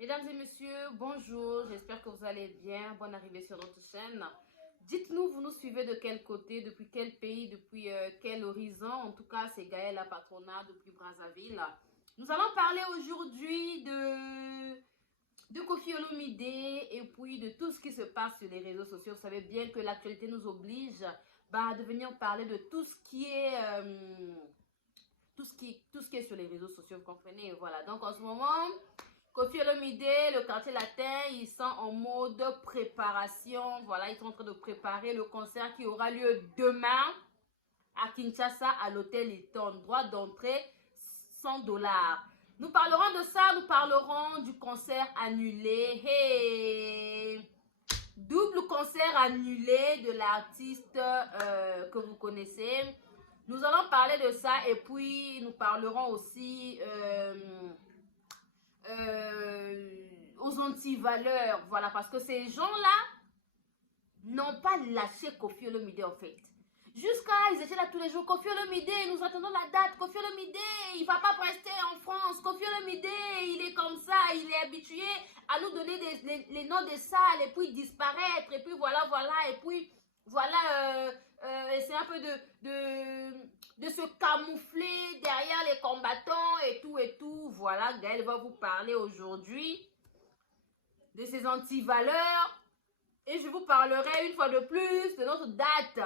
Mesdames et messieurs, bonjour, j'espère que vous allez bien. Bonne arrivée sur notre chaîne. Dites-nous, vous nous suivez de quel côté, depuis quel pays, depuis quel horizon. En tout cas, c'est Gaëlla Patrona depuis Brazzaville. Nous allons parler aujourd'hui de Koffi Olomide et puis de tout ce qui se passe sur les réseaux sociaux. Vous savez bien que l'actualité nous oblige à venir parler de tout ce qui est... tout ce qui est sur les réseaux sociaux, vous comprenez? Voilà, donc en ce moment, Koffi Olomide, le quartier latin, ils sont en mode préparation. Voilà, ils sont en train de préparer le concert qui aura lieu demain à Kinshasa, à l'hôtel Hilton. Droit d'entrée, 100 $. Nous parlerons de ça, nous parlerons du concert annulé. Hey! Double concert annulé de l'artiste que vous connaissez. Nous allons parler de ça et puis nous parlerons aussi aux antivaleurs. Voilà, parce que ces gens-là n'ont pas lâché Koffi Olomide en fait. Jusqu'à, ils étaient là tous les jours, Koffi Olomide, nous attendons la date, Koffi Olomide, il ne va pas rester en France, Koffi Olomide, il est comme ça, il est habitué à nous donner les noms des salles et puis disparaître, et puis voilà, et puis voilà, essayer un peu de se camoufler derrière les combattants et tout. Voilà, Gaël va vous parler aujourd'hui de ces antivaleurs et je vous parlerai une fois de plus de notre date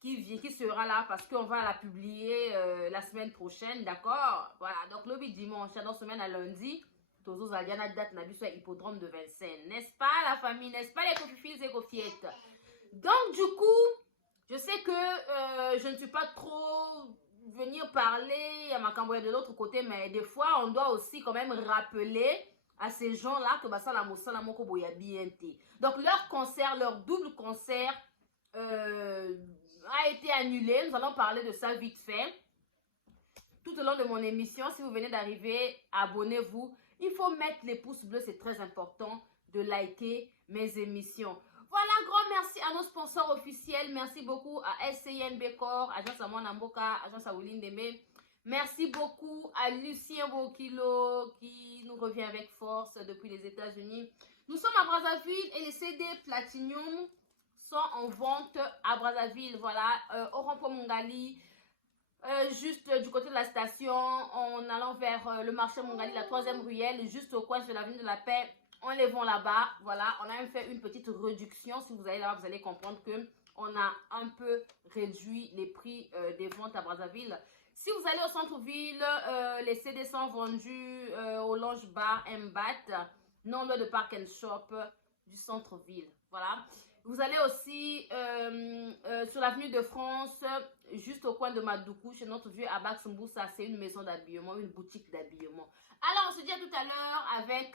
qui sera là parce qu'on va la publier la semaine prochaine, d'accord? Voilà, donc le dimanche, dans semaine à lundi, Tozo Zaliana date n'a vu sur hippodrome de Vincennes, n'est-ce pas la famille, n'est-ce pas les cofifils et cofiettes? Donc du coup, je sais que je ne suis pas trop venir parler à ma camboya de l'autre côté, mais des fois on doit aussi quand même rappeler à ces gens-là que ça la mosala moko boya BNT. Donc leur concert, leur double concert a été annulé. Nous allons parler de ça vite fait. Tout au long de mon émission, si vous venez d'arriver, abonnez-vous. Il faut mettre les pouces bleus, c'est très important de liker mes émissions. Voilà, grand merci à nos sponsors officiels. Merci beaucoup à SCNB Corps, Agence Amon Amboka, Agence Awilin Deme. Merci beaucoup à Lucien Bokilo qui nous revient avec force depuis les États-Unis. Nous sommes à Brazzaville et les CD Platinum sont en vente à Brazzaville. Voilà, au rond-point Mongali. Juste du côté de la station, en allant vers le marché Mongali, la 3e ruelle, juste au coin de l'avenue de la Paix, on les vend là-bas. Voilà, on a même fait une petite réduction. Si vous allez là-bas, vous allez comprendre que on a un peu réduit les prix des ventes à Brazzaville. Si vous allez au centre-ville, les CD sont vendus au Lounge Bar Mbat, non loin de Park and Shop du centre-ville. Voilà. Vous allez aussi sur l'avenue de France, juste au coin de Madoukou, chez notre vieux Abak Sumboussa, c'est une maison d'habillement, une boutique d'habillement. Alors, on se dit à tout à l'heure avec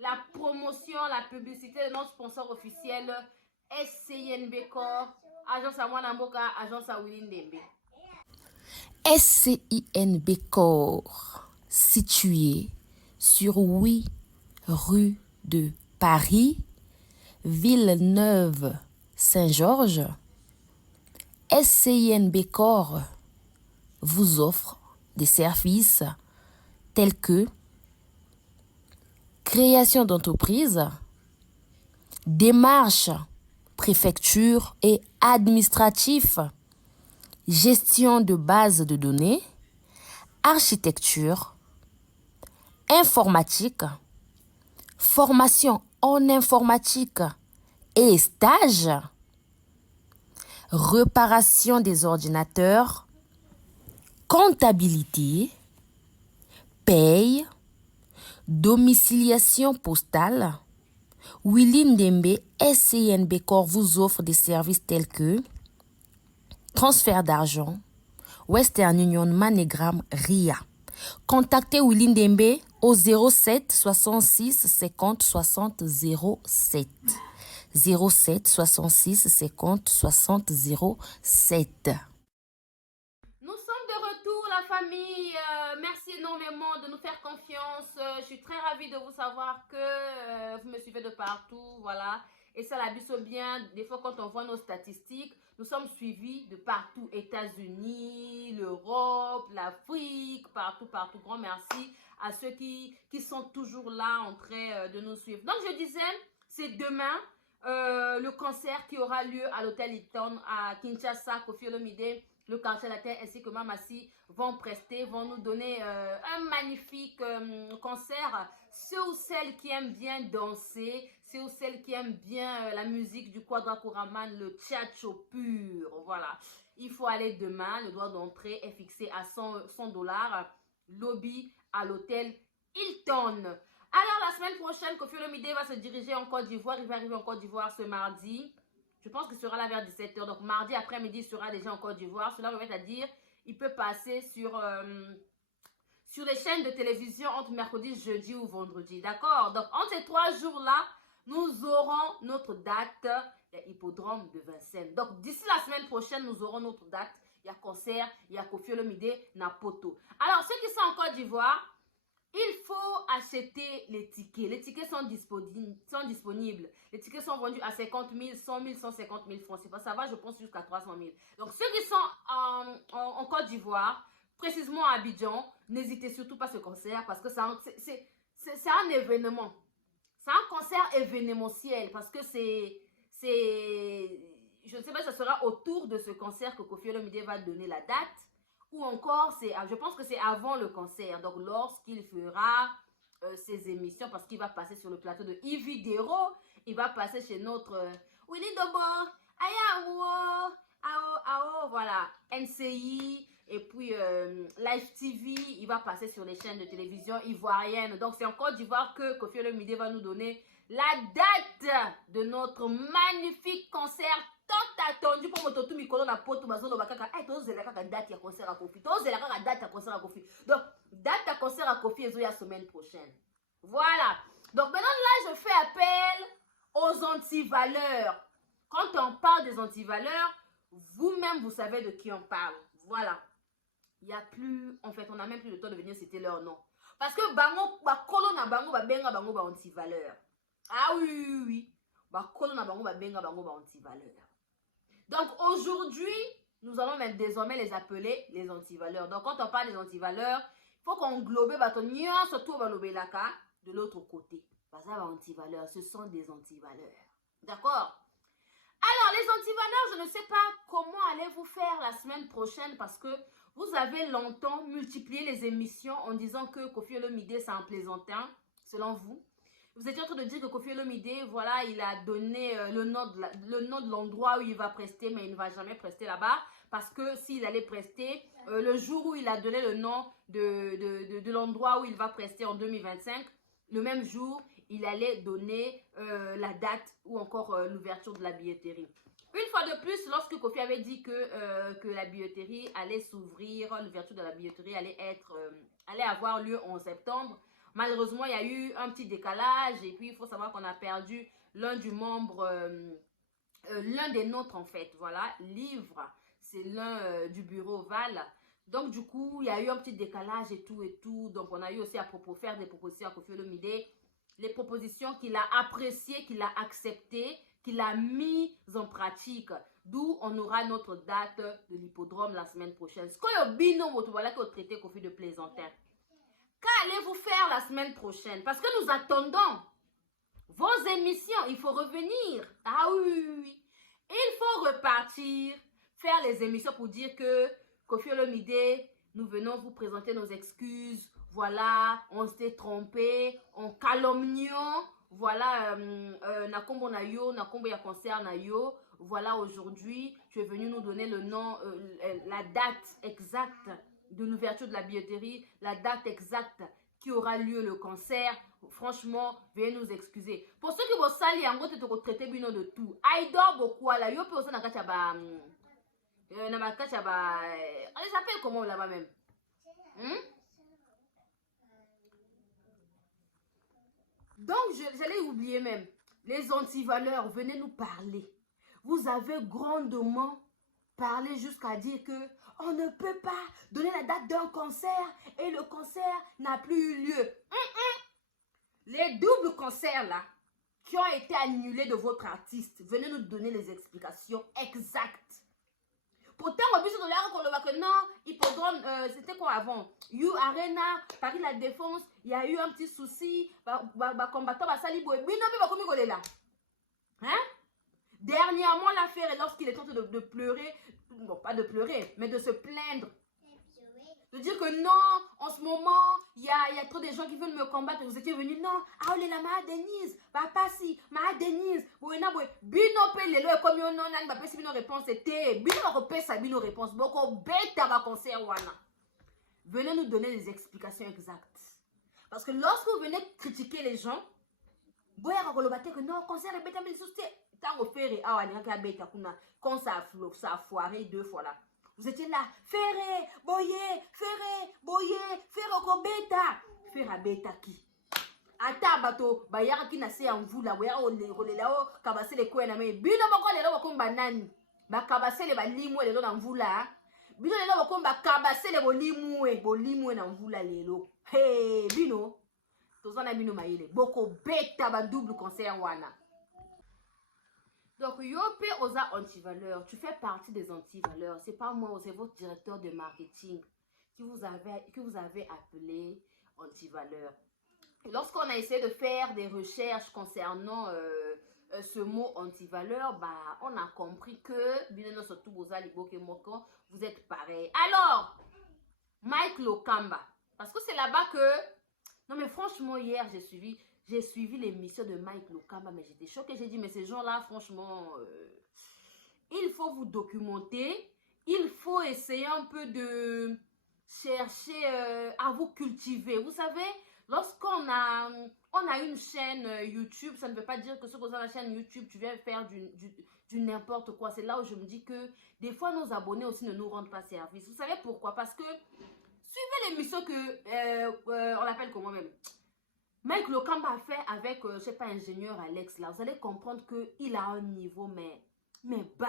la promotion, la publicité de notre sponsor officiel, SCNB Corps, Agence Amwana Mboka, Agence Awilin Dembe. SCINB Corps, situé sur 8 rue de Paris, Villeneuve-Saint-Georges. SCINB Corps vous offre des services tels que création d'entreprise, démarches, préfecture et administratif, gestion de bases de données, architecture, informatique, formation en informatique et stage, réparation des ordinateurs, comptabilité, paye, domiciliation postale. Willy Ndembe, SCNB Corps vous offre des services tels que transfert d'argent, Western Union, MoneyGram, RIA. Contactez Willy Ndembe au 07 66 50 60 07. 07 66 50 60 07. Nous sommes de retour, la famille. Merci énormément de nous faire confiance. Je suis très ravie de vous savoir que vous me suivez de partout. Voilà. Et ça l'abuse bien. Des fois, quand on voit nos statistiques, nous sommes suivis de partout. États-Unis, l'Europe, l'Afrique, partout, partout. Grand merci à ceux qui sont toujours là en train de nous suivre. Donc, je disais, c'est demain le concert qui aura lieu à l'hôtel Hilton à Kinshasa. Koffi Olomide, le quartier latin ainsi que Mamassi vont nous donner un magnifique concert. Ceux ou celles qui aiment bien danser, ceux ou celles qui aiment bien la musique du Quadra Koraman, le tchatcho pur, voilà. Il faut aller demain, le droit d'entrée est fixé à 100 $, lobby à l'hôtel Hilton. Alors la semaine prochaine, Koffi Olomide va se diriger en Côte d'Ivoire, il va arriver en Côte d'Ivoire ce mardi. Je pense qu'il sera là vers 17 h. Donc, mardi après-midi, il sera déjà en Côte d'Ivoire. Cela revient à dire, il peut passer sur les chaînes de télévision entre mercredi, jeudi ou vendredi. D'accord? Donc, entre ces 3 jours-là, nous aurons notre date. Il y a Hippodrome de Vincennes. Donc, d'ici la semaine prochaine, nous aurons notre date. Il y a concert, il y a Koffi Olomide, Napoto. Alors, ceux qui sont en Côte d'Ivoire, il faut acheter les tickets. Les tickets sont disponibles. Les tickets sont vendus à 50 000, 100 000, 150 000 francs. C'est pas ça va, je pense, jusqu'à 300 000. Donc, ceux qui sont en Côte d'Ivoire, précisément à Abidjan, n'hésitez surtout pas à ce concert parce que c'est un événement. C'est un concert événementiel parce que je ne sais pas si ça sera autour de ce concert que Koffi Olomide va donner la date. Ou encore, je pense que c'est avant le concert. Donc, lorsqu'il fera ses émissions, parce qu'il va passer sur le plateau de Ividero, il va passer chez notre Willy Dobo, Ayawo, Ao, voilà, NCI, et puis Live TV, il va passer sur les chaînes de télévision ivoiriennes. Donc, c'est en Côte d'Ivoire que Koffi Olomide va nous donner la date de notre magnifique concert tant attendu pour moto tout mikolo na poto bazo loba kaka tozela kaka date ya concert à Koffi, tozela kaka date ya concert à Koffi. Donc date ya concert à Koffi ezo ya semaine prochaine. Voilà. Donc maintenant là je fais appel aux antivaleurs. Quand on parle des antivaleurs, vous-même vous savez de qui on parle. Voilà. Il y a plus, en fait, on n'a même plus le temps de venir citer leur nom. Parce que bango ba kolo na bango ba benga bango ba antivaleur. Ah oui. Ba kolo na bango ba benga bango ba antivaleur. Donc aujourd'hui, nous allons même désormais les appeler les antivaleurs. Donc quand on parle des antivaleurs, il faut qu'on globe surtout de l'autre côté. Parce que les antivaleurs, ce sont des antivaleurs. D'accord? Alors les antivaleurs, je ne sais pas comment allez-vous faire la semaine prochaine parce que vous avez longtemps multiplié les émissions en disant que Koffi Olomide c'est un plaisantin, selon vous. Vous étiez en train de dire que Koffi Olomide, voilà, il a donné le nom de l'endroit où il va prester, mais il ne va jamais prester là-bas. Parce que s'il allait prester, le jour où il a donné le nom de l'endroit où il va prester en 2025, le même jour, il allait donner la date ou encore l'ouverture de la billetterie. Une fois de plus, lorsque Koffi avait dit que la billetterie allait s'ouvrir, l'ouverture de la billetterie allait avoir lieu en septembre, malheureusement, il y a eu un petit décalage et puis il faut savoir qu'on a perdu l'un des nôtres en fait, voilà, Livre, c'est l'un du bureau Val. Donc du coup, il y a eu un petit décalage et tout, donc on a eu aussi à faire des propositions à Koffi Olomide, les propositions qu'il a appréciées, qu'il a acceptées, qu'il a mises en pratique, d'où on aura notre date de l'hippodrome la semaine prochaine. Ce qu'on a bino, voilà qu'on traité Koffi de plaisantin. Qu'allez-vous faire la semaine prochaine? Parce que nous attendons vos émissions. Il faut revenir. Ah oui. Il faut repartir, faire les émissions pour dire que Koffi Olomide, nous venons vous présenter nos excuses. Voilà, on s'est trompé, on calomniant. Voilà, nakombo na yo, nakombo ya concert na yo. Voilà, aujourd'hui, tu es venu nous donner le nom, la date exacte de l'ouverture de la billetterie, la date exacte qui aura lieu le concert. Franchement, veuillez nous excuser. Pour ceux qui vont salir, en gros, tu te traiter bino de tout. Aïdor beaucoup là, yo peut aussi na kachaba, na kachaba, allez, j'appelle comment là-bas même. Donc, j'allais oublier même. Les antivaleurs, venez nous parler. Vous avez grandement parlé jusqu'à dire que on ne peut pas donner la date d'un concert et le concert n'a plus eu lieu. Les doubles concerts là, qui ont été annulés de votre artiste. Venez nous donner les explications exactes. Pourtant, au but de l'air, on le voit que non, Hippodrome, c'était quoi avant? You Arena, Paris La Défense, il y a eu un petit souci. Combattant, Salibo, et bien, là. Hein? Dernièrement, l'affaire, lorsqu'il est tenté de pleurer, bon, pas de pleurer, mais de se plaindre. De dire que non, en ce moment, il y a trop de gens qui veulent me combattre. Vous étiez venus, non. Ah, on est la Maa Denise. Papa, si, Maa Denise. Bino pe lelo e comme non, nan, ba si bino réponse c'était. Bino ba repé sa bino réponse. Boko beta ba concert wana. Venez nous donner des explications exactes. Parce que lorsque vous venez critiquer les gens, boya ka kolobate que non, concert est beta mais souci. Tant au faire, ah, on a beta kuna. Quand ça a foiré 2 fois là. Vous étiez là, Ferré, Boye, Ferro Kobeta. Ferra Beta qui? Ata bato, bayara ki na se en vous là, boya o le lao, kabase le kwe na me. Bino bako le lao bakomba nani? Ba kabase le balimwe le lo na vous là. Bino le lao bakomba kabase le bolimwe na vous là le lo. Hey, bino. Tozana bino maile. Boko beta ba double concert wana. Donc, Yope Oza Antivaleur, tu fais partie des antivaleurs. C'est pas moi, c'est votre directeur de marketing que vous avez appelé antivaleur. Et lorsqu'on a essayé de faire des recherches concernant ce mot antivaleur, bah, on a compris que vous êtes pareil. Alors, Mike Lokamba, parce que c'est là-bas que... Non mais franchement, hier, j'ai suivi l'émission de Mike Lokamba, mais j'étais choquée. J'ai dit, mais ces gens-là, franchement, il faut vous documenter. Il faut essayer un peu de chercher à vous cultiver. Vous savez, lorsqu'on a une chaîne YouTube, ça ne veut pas dire que ce qu'on a la chaîne YouTube, tu viens faire du n'importe quoi. C'est là où je me dis que des fois, nos abonnés aussi ne nous rendent pas service. Vous savez pourquoi? Parce que suivez l'émission que, on l'appelle comment même? Mike Lokamba a fait avec, je sais pas, ingénieur Alex, là, vous allez comprendre qu'il a un niveau, mais bas.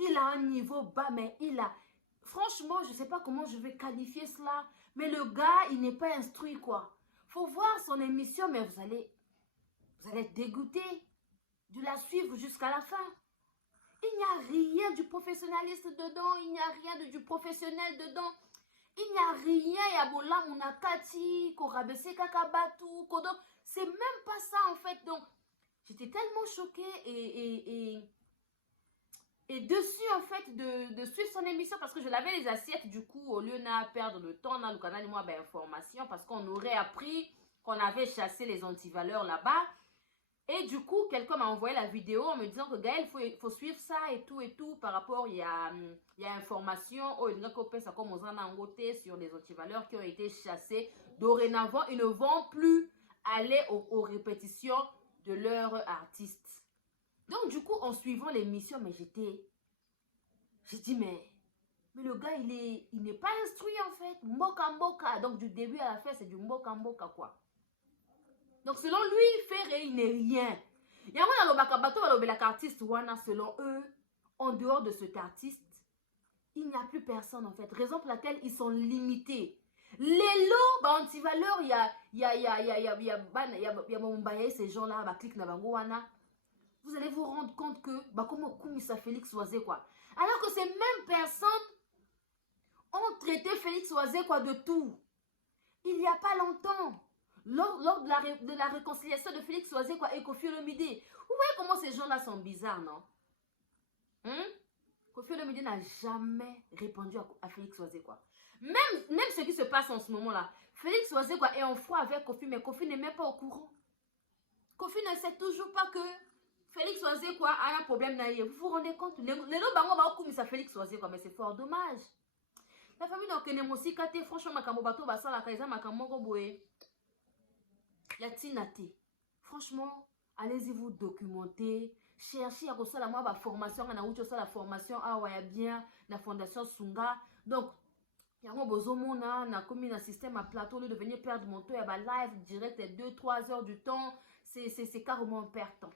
Il a un niveau bas, mais il a... Franchement, je sais pas comment je vais qualifier cela, mais le gars, il n'est pas instruit, quoi. Faut voir son émission, mais vous allez être dégoûté de la suivre jusqu'à la fin. Il n'y a rien du professionnaliste dedans, il n'y a rien du professionnel dedans. Il n'y a rien, il y a Bola Munakati, Korabese Kakabatu, Kodo. C'est même pas ça en fait. Donc, j'étais tellement choquée et dessus en fait de suivre son émission parce que je l'avais les assiettes. Du coup, au lieu de perdre le temps, dans le canal, moi, ben, information parce qu'on aurait appris qu'on avait chassé les antivaleurs là-bas. Et du coup, quelqu'un m'a envoyé la vidéo en me disant que Gaël, il faut suivre ça et tout par rapport, il y a information, sur les antivaleurs qui ont été chassés. Dorénavant, ils ne vont plus aller aux répétitions de leurs artistes. Donc, du coup, en suivant l'émission, mais j'ai dit, mais le gars, il n'est pas instruit en fait. Mboka mboka. Donc, du début à la fin, c'est du mboka mboka quoi. Donc, selon lui, Ferré, il n'est rien. Il y a un artiste, selon eux, en dehors de cet artiste, il n'y a plus personne en fait. Raison pour laquelle ils sont limités. Les lots, anti-valeurs, il y a ces gens-là, vous allez vous rendre compte que, comme Koumissa Félix Oisé, quoi. Alors que ces mêmes personnes ont traité Félix Oisé, quoi, de tout. Il n'y a pas longtemps. Lors de la réconciliation de Félix Oisé quoi, et Koffi Olomide. Vous voyez comment ces gens-là sont bizarres, non? Koffi Olomide n'a jamais répondu à Félix Oisé quoi. Même ce qui se passe en ce moment-là. Félix Oisé quoi, est en froid avec Koffi, mais Koffi n'est même pas au courant. Koffi ne sait toujours pas que Félix Oisé quoi, a un problème naïf. Vous vous rendez compte? Les lots bango ba okoumi sa Félix Oisé quoi, mais c'est fort dommage. La famille d'Okene aussi, franchement, makambo bato basala kaisa makambo boé. Yatinate. Franchement, allez-y vous documenter. Cherchez à ça la formation. On a eu la formation. Ah ouais, bien. La fondation Sunga. Donc, il y a un besoin on a commis un système à plateau. Au lieu de venir perdre mon temps. Il y a live direct 2-3 heures du temps. C'est carrément perdre temps.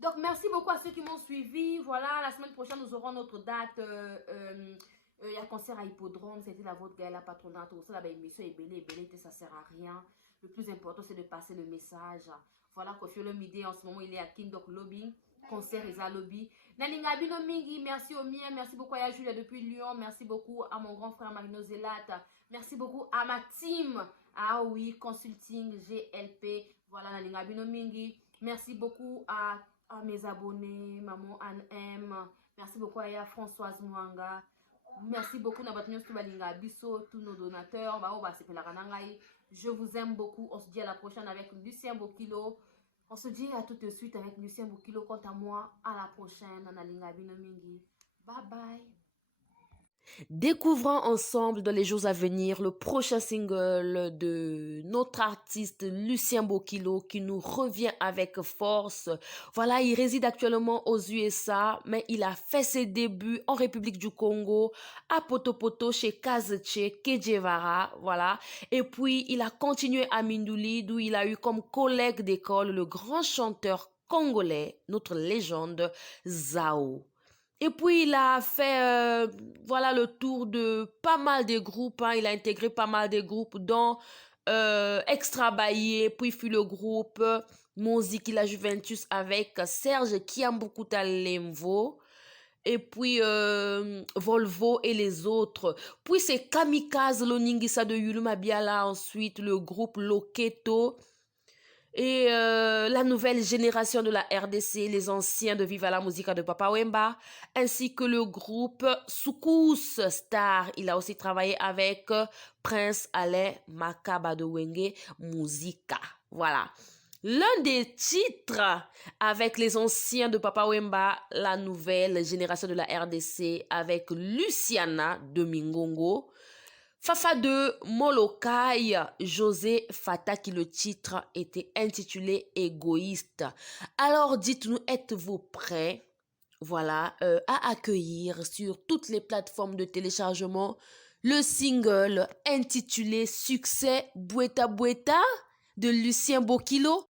Donc, merci beaucoup à ceux qui m'ont suivi. Voilà, la semaine prochaine, nous aurons notre date. Il y a concert à Hippodrome. C'était la vôtre, Gaëla Patronat. Tout ça, la émission est belle, ça sert à rien. Le plus important, c'est de passer le message. Voilà, Koffi Olomide, en ce moment, il est à King Dog Lobby. Concert Eza Lobby. Nalinga Bino Mingi, merci au mien, merci beaucoup à Julia depuis Lyon, merci beaucoup à mon grand frère Marino Zelata, merci beaucoup à ma team, ah oui, Consulting GLP, voilà Nalinga Bino Mingi, merci beaucoup à mes abonnés, maman Anne M, merci beaucoup à Françoise Mwanga, merci beaucoup à tous nos donateurs, je vous aime beaucoup, on se dit à la prochaine avec Lucien Bokilo. On se dit à tout de suite avec Lucien Bokilo. Quant à moi, à la prochaine. Nalinga Bino Mingi. Bye bye. Découvrons ensemble dans les jours à venir le prochain single de notre artiste Lucien Bokilo qui nous revient avec force. Voilà, il réside actuellement aux USA, mais il a fait ses débuts en République du Congo, à Potopoto, chez Kazeche Kejevara, voilà. Et puis, il a continué à Mindouli, d'où il a eu comme collègue d'école le grand chanteur congolais, notre légende, Zao. Et puis, il a fait voilà, le tour de pas mal de groupes. Hein. Il a intégré pas mal de groupes, dont Extra Bailly, puis fut le groupe Musique la Juventus avec Serge Kiambukuta Lemvo. Et puis Volvo et les autres. Puis c'est Kamikaze Loningisa de Yuluma Biala. Ensuite, le groupe Loketo. Et la nouvelle génération de la RDC, les anciens de Viva la Musica de Papa Wemba, ainsi que le groupe Soukous Star. Il a aussi travaillé avec Prince Alain Makaba de Wenge Musica. Voilà. L'un des titres avec les anciens de Papa Wemba, la nouvelle génération de la RDC avec Luciana de Mingongo. Fafa de Molokai, José Fata, qui le titre était intitulé Égoïste. Alors dites-nous, êtes-vous prêts, voilà, à accueillir sur toutes les plateformes de téléchargement le single intitulé Succès Boueta Boueta de Lucien Bokilo?